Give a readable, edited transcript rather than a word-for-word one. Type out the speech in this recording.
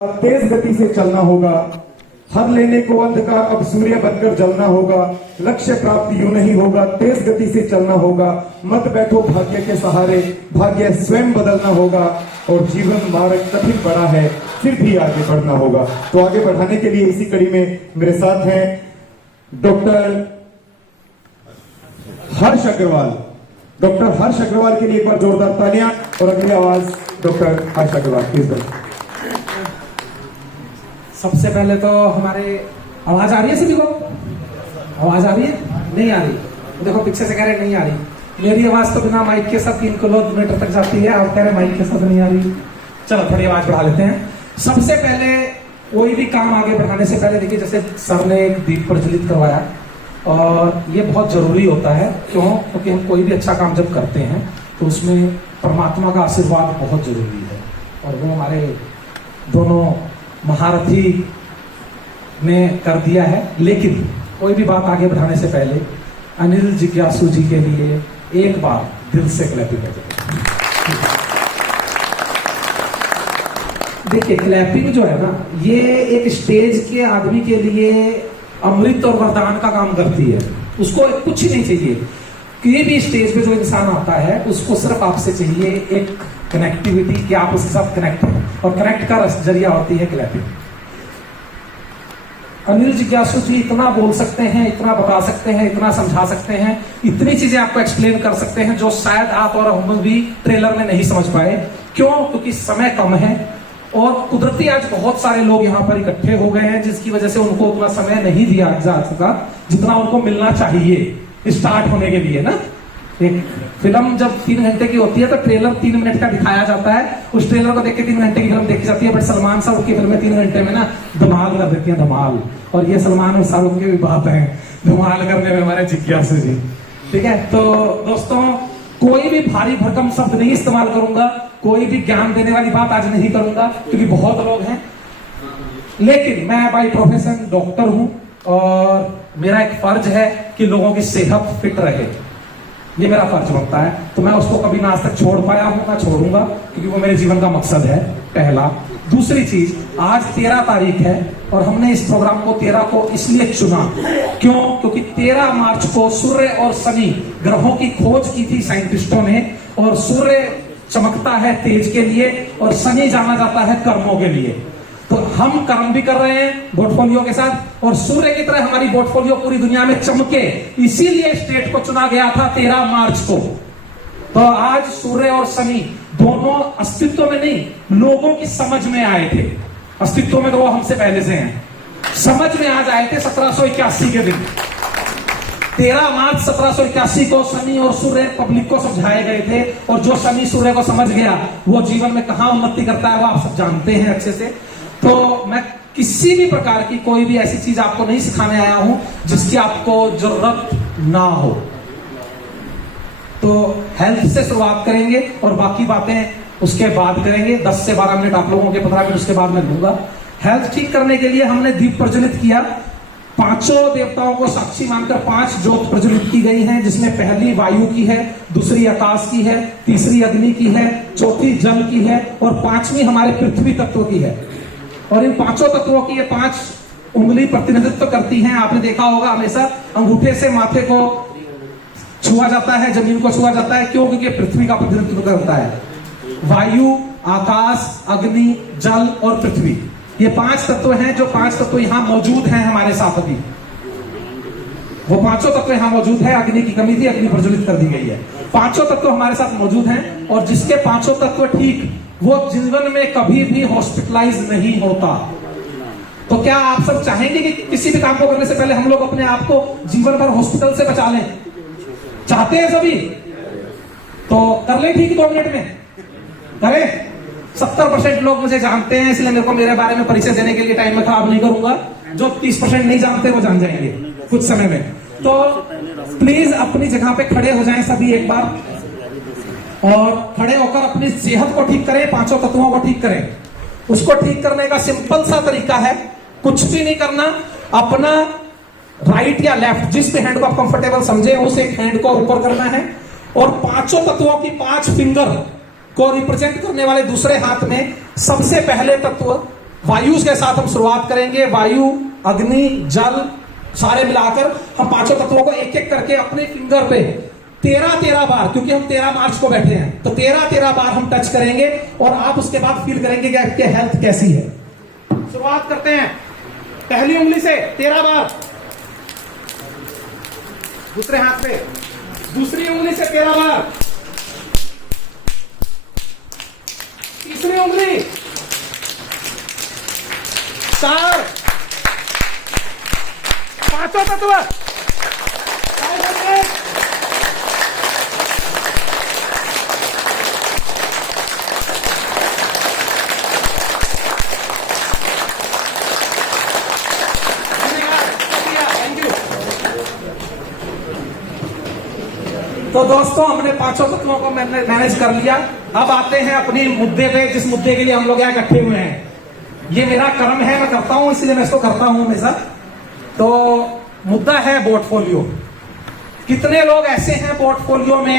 तेज गति से चलना होगा, हर लेने को अंधकार अब सूर्य बनकर जलना होगा। लक्ष्य प्राप्ति यूं नहीं होगा, तेज गति से चलना होगा। मत बैठो भाग्य के सहारे, भाग्य स्वयं बदलना होगा। और जीवन मार्ग कठिन बड़ा है, फिर भी आगे बढ़ना होगा। तो आगे बढ़ाने के लिए इसी कड़ी में मेरे साथ हैं डॉक्टर हर्ष अग्रवाल। डॉक्टर हर्ष अग्रवाल के लिए एक बार जोरदार तालियां और अगली आवाज डॉक्टर हर्ष अग्रवाल प्लीज। सबसे पहले तो हमारे आवाज आ रही है सभी को? आवाज आ रही है? नहीं आ रही? देखो पीछे से कह रहे नहीं आ रही। मेरी आवाज तो बिना माइक के साथ 3 किलोमीटर तक जाती है, आप कह रहे माइक के साथ नहीं आ रही। चलो थोड़ी आवाज बढ़ा लेते हैं। सबसे पहले कोई भी काम आगे बढ़ाने से पहले देखिए, जैसे सर ने एक दीप प्रज्वलित करवाया और ये बहुत जरूरी होता है। क्यों? क्योंकि हम कोई भी अच्छा काम जब करते हैं तो उसमें परमात्मा का आशीर्वाद बहुत जरूरी है। और वो हमारे दोनों महारथी ने कर दिया है। लेकिन कोई भी बात आगे बढ़ाने से पहले अनिल जिज्ञासु जी के लिए एक बार दिल से क्लैपिंग कर दीजिए। देखिए क्लैपिंग जो है ना, ये एक स्टेज के आदमी के लिए अमृत और वरदान का काम करती है। उसको कुछ ही नहीं चाहिए। कोई भी स्टेज पे जो इंसान आता है उसको सिर्फ आपसे चाहिए एक कनेक्टिविटी, कि आप उसके साथ कनेक्ट हो। और कनेक्ट का जरिया होती है क्लैपिंग। अनिल जिज्ञासु जी इतना बोल सकते हैं, इतना बता सकते हैं, इतना समझा सकते हैं, इतनी चीजें आपको एक्सप्लेन कर सकते हैं जो शायद आप और हम भी ट्रेलर में नहीं समझ पाए। क्यों? क्योंकि समय कम है और कुदरती आज बहुत सारे लोग यहाँ पर इकट्ठे हो गए हैं, जिसकी वजह से उनको उतना समय नहीं दिया जा सका जितना उनको मिलना चाहिए स्टार्ट होने के लिए ना। एक फिल्म जब 3 घंटे की होती है तो ट्रेलर 3 मिनट का दिखाया जाता है। उस ट्रेलर को देख के 3 घंटे की फिल्म देखी जाती है। बट सलमान साहब की फिल्में 3 घंटे में ना धमाल कर देती हैं, धमाल। और ये सलमान और शाहरुख की भी बात है, धमाल करने में हमारे जिज्ञासु जी। ठीक है, तो दोस्तों कोई भी भारी भरकम शब्द नहीं इस्तेमाल करूंगा, कोई भी ज्ञान देने वाली बात आज नहीं करूंगा क्योंकि बहुत लोग हैं। लेकिन मैं बाई प्रोफेशन डॉक्टर हूं और मेरा एक फर्ज है कि लोगों की सेहत फिट रहे। ये मेरा फर्ज बनता है, तो मैं उसको कभी ना आज तक छोड़ पाया हूं, ना छोड़ूंगा, क्योंकि वो मेरे जीवन का मकसद है, पहला। दूसरी चीज, आज 13 तारीख है और हमने इस प्रोग्राम को 13 को इसलिए चुना। क्यों? क्योंकि 13 मार्च को सूर्य और शनि ग्रहों की खोज की थी साइंटिस्टों ने। और सूर्य चमकता है तेज के लिए और शनि जाना जाता है कर्मों के लिए। तो हम कर्म भी कर रहे हैं पोर्टफोलियो के साथ, और सूर्य की तरह हमारी पोर्टफोलियो पूरी दुनिया में चमके, इसीलिए स्टेट को चुना गया था 13 मार्च को। तो आज सूर्य और शनि दोनों अस्तित्व में नहीं, लोगों की समझ में आए थे। अस्तित्व में तो वो हमसे पहले से हैं, समझ में आज आए थे 1781 के दिन। 13 मार्च 1781 को शनि और सूर्य पब्लिक को समझाए गए थे। और जो शनि सूर्य को समझ गया वो जीवन में कहां उन्नति करता है वो आप सब जानते हैं अच्छे से। तो मैं किसी भी प्रकार की कोई भी ऐसी चीज आपको नहीं सिखाने आया हूं जिसकी आपको जरूरत ना हो। तो हेल्थ से शुरुआत करेंगे और बाकी बातें उसके बाद करेंगे। 10 से 12 मिनट आप लोगों के 15 मिनट उसके बाद मैं लूंगा। हेल्थ ठीक करने के लिए हमने दीप प्रज्वलित किया। 5 देवताओं को साक्षी मानकर 5 ज्योत प्रज्वलित की गई हैं, जिसमें पहली वायु की है, दूसरी आकाश की है, तीसरी अग्नि की है, चौथी जल की है और 5वीं हमारे पृथ्वी तत्व की है। और इन 5 तत्वों की ये 5 उंगली प्रतिनिधित्व करती हैं। आपने देखा होगा हमेशा अंगूठे से माथे को छुआ जाता है, जमीन को छुआ जाता है। क्यों? क्योंकि पृथ्वी का प्रतिनिधित्व करता है। वायु, आकाश, अग्नि, जल और पृथ्वी, ये 5 तत्व हैं। जो 5 तत्व यहां मौजूद हैं हमारे साथ अभी, वो 5 तत्व यहां मौजूद है। अग्नि की कमी थी, अग्नि प्रज्वलित कर दी गई है। 5 तत्व हमारे साथ मौजूद हैं और जिसके 5 तत्व ठीक, वो जीवन में कभी भी हॉस्पिटलाइज नहीं होता। तो क्या आप सब चाहेंगे कि किसी भी काम को करने से पहले हम लोग अपने आप को जीवन भर हॉस्पिटल से बचा लें? चाहते हैं सभी? तो कर ले ठीक 2 मिनट में करें। 70% लोग मुझे जानते हैं, इसलिए मेरे को मेरे बारे में परिचय देने के लिए टाइम में खराब नहीं करूंगा। जो 30% नहीं जानते वो जान जाएंगे कुछ समय में। तो प्लीज अपनी जगह पे खड़े हो जाएं सभी एक बार, और खड़े होकर अपनी सेहत को ठीक करें, 5 तत्वों को ठीक करें। उसको ठीक करने का सिंपल सा तरीका है, कुछ भी नहीं करना। अपना राइट या लेफ्ट, जिस भी हैंड को आप कंफर्टेबल समझे, उस एक हैंड को ऊपर करना है और 5 तत्वों की 5 फिंगर को रिप्रेजेंट करने वाले दूसरे हाथ में सबसे पहले तत्व वायु के साथ हम शुरुआत करेंगे। वायु, अग्नि, जल सारे मिलाकर हम पांचों तत्वों को एक एक करके अपने फिंगर पे 13 बार, क्योंकि हम 13 मार्च को बैठे हैं, तो 13 बार हम टच करेंगे और आप उसके बाद फील करेंगे कि आपकी हेल्थ कैसी है। शुरुआत करते हैं पहली उंगली से 13 बार, दूसरे हाथ पे, दूसरी उंगली से 13 बार, तीसरी उंगली, 4, पांचों तत्व, 500, तो दोस्तों हमने पांचों तत्वों को मैनेज कर लिया। अब आते हैं अपनी मुद्दे पे, जिस मुद्दे के लिए हम लोग यहाँ इकट्ठे हुए हैं। ये मेरा कर्म है, मैं करता हूं, इसलिए मैं इसको करता हूं हमेशा। तो मुद्दा है पोर्टफोलियो। कितने लोग ऐसे हैं पोर्टफोलियो में